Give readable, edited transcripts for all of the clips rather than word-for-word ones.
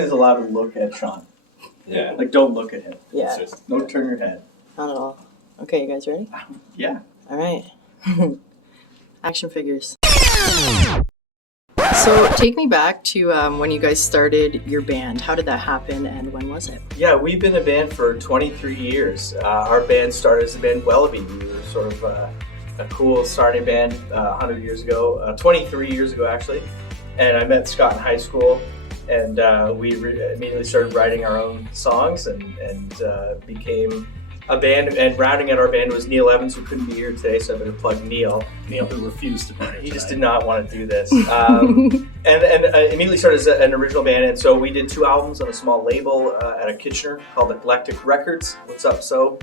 is allowed to look at Sean. Yeah. Like, don't look at him. Yeah. Don't turn your head. Not at all. Okay, you guys ready? Yeah. All right. Action figures. So take me back to when you guys started your band. How did that happen and when was it? Yeah, we've been a band for 23 years. Our band started as the band Wellaby. We were sort of a cool starting band 100 years ago, 23 years ago actually. And I met Scott in high school, and we immediately started writing our own songs and became a band. And rounding out our band was Neil Evans, who couldn't be here today, so I better plug Neil. Neil, who refused to be here He just tonight. did not want to do this. And immediately started as an original band, and so we did 2 albums on a small label out of Kitchener called Eclectic Records. What's up, so?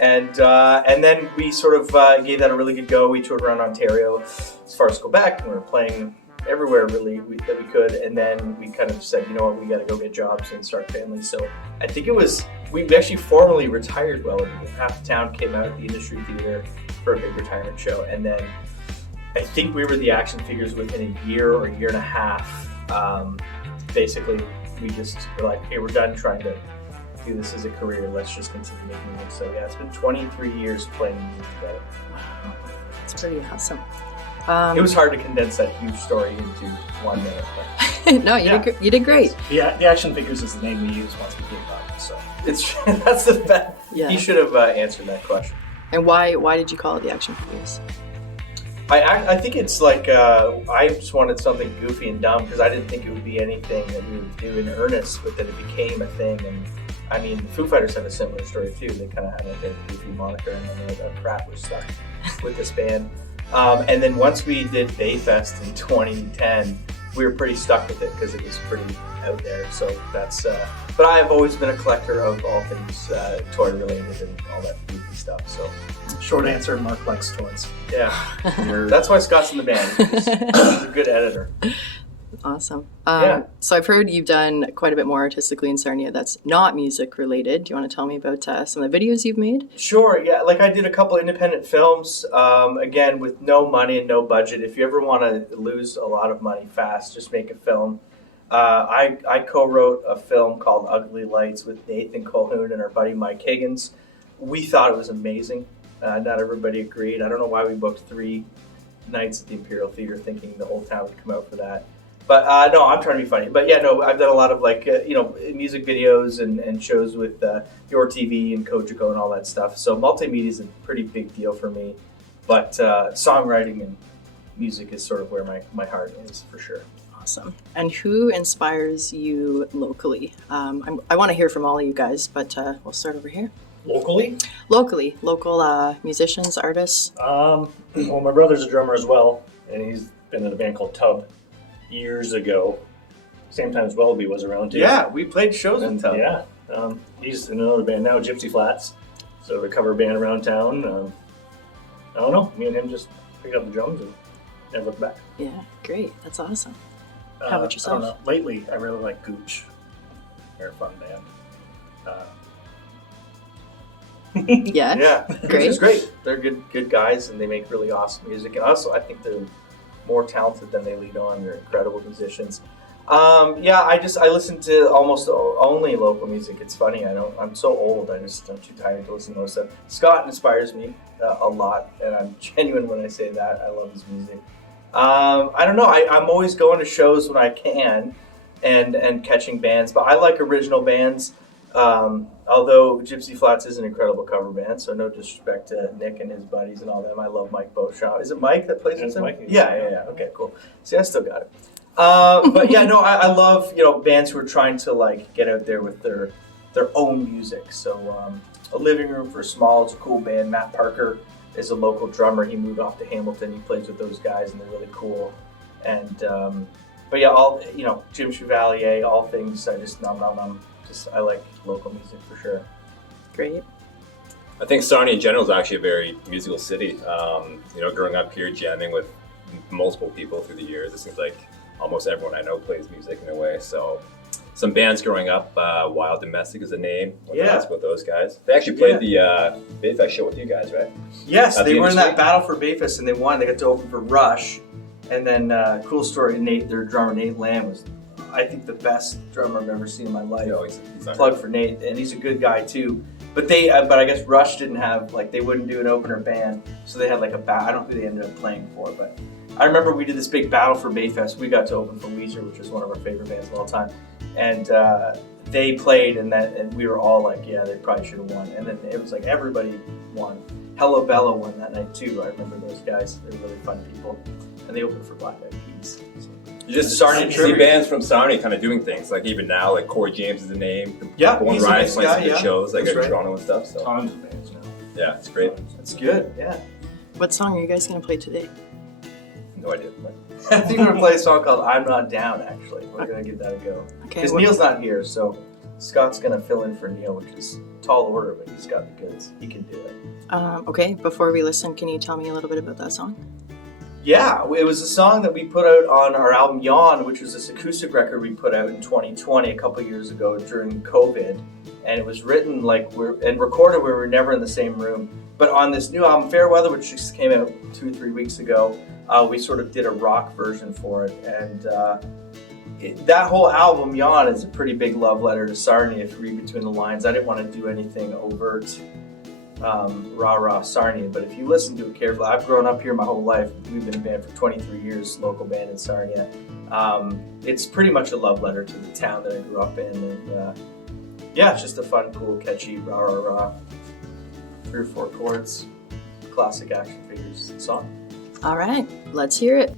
And then we sort of gave that a really good go. We toured around Ontario, as far as Quebec, and we were playing everywhere really that we could. And then we kind of said, you know what, we got to go get jobs and start families. So I think we actually formally retired Wellaby. Half the town came out at the Industry Theatre for a big retirement show, and then I think we were the Action Figures within a year or a year and a half. Basically, we just were like, hey, we're done trying to do this as a career. Let's just continue making music. So yeah, it's been 23 years playing music together. It's pretty awesome. It was hard to condense that huge story into 1 minute. But No, you did great. The Action Figures is the name we use once we gave up. So that's the best. Yeah. He should have answered that question. And why did you call it the Action Figures? I think it's like I just wanted something goofy and dumb because I didn't think it would be anything that we would do in earnest, but then it became a thing. And I mean, the Foo Fighters have a similar story too. They kind of had like a goofy moniker, and then a crap was stuck with this band. And then once we did Bayfest in 2010, we were pretty stuck with it because it was pretty out there. So that's. But I have always been a collector of all things toy related and all that goofy stuff. So. short answer, Mark likes toys. Yeah, that's why Scott's in the band. He's a good editor. Awesome. Yeah. So I've heard you've done quite a bit more artistically in Sarnia that's not music related. Do you want to tell me about some of the videos you've made? Sure, yeah. Like I did a couple independent films, again, with no money and no budget. If you ever want to lose a lot of money fast, just make a film. I co-wrote a film called Ugly Lights with Nathan Colhoun and our buddy Mike Higgins. We thought it was amazing. Not everybody agreed. I don't know why we booked 3 nights at the Imperial Theatre thinking the whole town would come out for that. But no, I'm trying to be funny. But yeah, no, I've done a lot of like, music videos and shows with Your TV and Kojiko and all that stuff. So multimedia is a pretty big deal for me. But songwriting and music is sort of where my heart is, for sure. Awesome. And who inspires you locally? I want to hear from all of you guys, but we'll start over here. Locally? Local musicians, artists. Well, my brother's a drummer as well, and he's been in a band called Tub years ago. Same time as Wellaby was around too. Yeah, we played shows in town. Yeah. He's in another band now, Gypsy Flats. So a cover band around town. I don't know. Me and him just pick up the drums and never look back. Yeah, great. That's awesome. How about yourself? I don't know. Lately, I really like Gooch. They're a fun band. Yeah. Yeah, Great. Which is great. They're good guys, and they make really awesome music. And also, I think they're more talented than they lead on. They're incredible musicians. I listen to almost only local music. It's funny. I'm so old. I'm too tired to listen to most stuff. Scott inspires me a lot, and I'm genuine when I say that. I love his music. I don't know. I'm always going to shows when I can, and catching bands. But I like original bands. Although Gypsy Flats is an incredible cover band, so no disrespect to Nick and his buddies and all them. I love Mike Beauchamp. Is it Mike that plays with him? Mike. Yeah. Okay, cool. See, I still got it. But yeah, no, I love bands who are trying to like get out there with their own music. So A Living Room for Small is a cool band. Matt Parker is a local drummer. He moved off to Hamilton. He plays with those guys, and they're really cool. And but yeah, all Jim Chevalier, all things. I just I like local music for sure. Great. I think Sarnia in general is actually a very musical city. Growing up here, jamming with multiple people through the years, it seems like almost everyone I know plays music in a way. So some bands growing up, Wild Domestic is a name. That's about those guys. They actually played the Bayfest show with you guys, right? Yes, At they the were in that Industry? battle for Bayfest, and they won. They got to open for Rush. And then, cool story, their drummer Nate Lamb was I think the best drummer I've ever seen in my life. You know, he's Plug for Nate, and he's a good guy too. But but I guess Rush didn't have, like, they wouldn't do an opener band, so they had like I don't know who they ended up playing for, but I remember we did this big Battle for Bayfest. We got to open for Weezer, which is one of our favorite bands of all time, and they played, and we were all like, yeah, they probably should have won. And then it was like everybody won. Hello Bella won that night too. I remember those guys. They're really fun people, and they opened for Black Eyed Peas. So. You just Sarnia see trivia. bands from Sarnia kind of doing things. Like even now, like Corey James is the name. Yeah, Going he's a Ryan nice plays guy, some good yeah. shows like That's at right. Toronto and stuff. So Tons of bands now. yeah, it's great. That's good. Yeah. What song are you guys going to play today? No idea. I think we're gonna play a song called "I'm Not Down." Actually, we're gonna give that a go. Okay. Because Neil's not here, so Scott's gonna fill in for Neil, which is tall order, but he's got the goods. He can do it. Okay, before we listen, can you tell me a little bit about that song? Yeah, it was a song that we put out on our album Yawn, which was this acoustic record we put out in 2020, a couple years ago during COVID. And it was written and recorded where we were never in the same room. But on this new album, Fairweather, which just came out 2 or 3 weeks ago, we sort of did a rock version for it. And that whole album, Yawn, is a pretty big love letter to Sarnia, if you read between the lines. I didn't want to do anything overt. Rah-rah Sarnia, but if you listen to it carefully, I've grown up here my whole life. We've been a band for 23 years, local band in Sarnia. It's pretty much a love letter to the town that I grew up in, and yeah, it's just a fun, cool, catchy rah-rah-rah, 3 or 4 chords, classic Action Figures song. All right, let's hear it.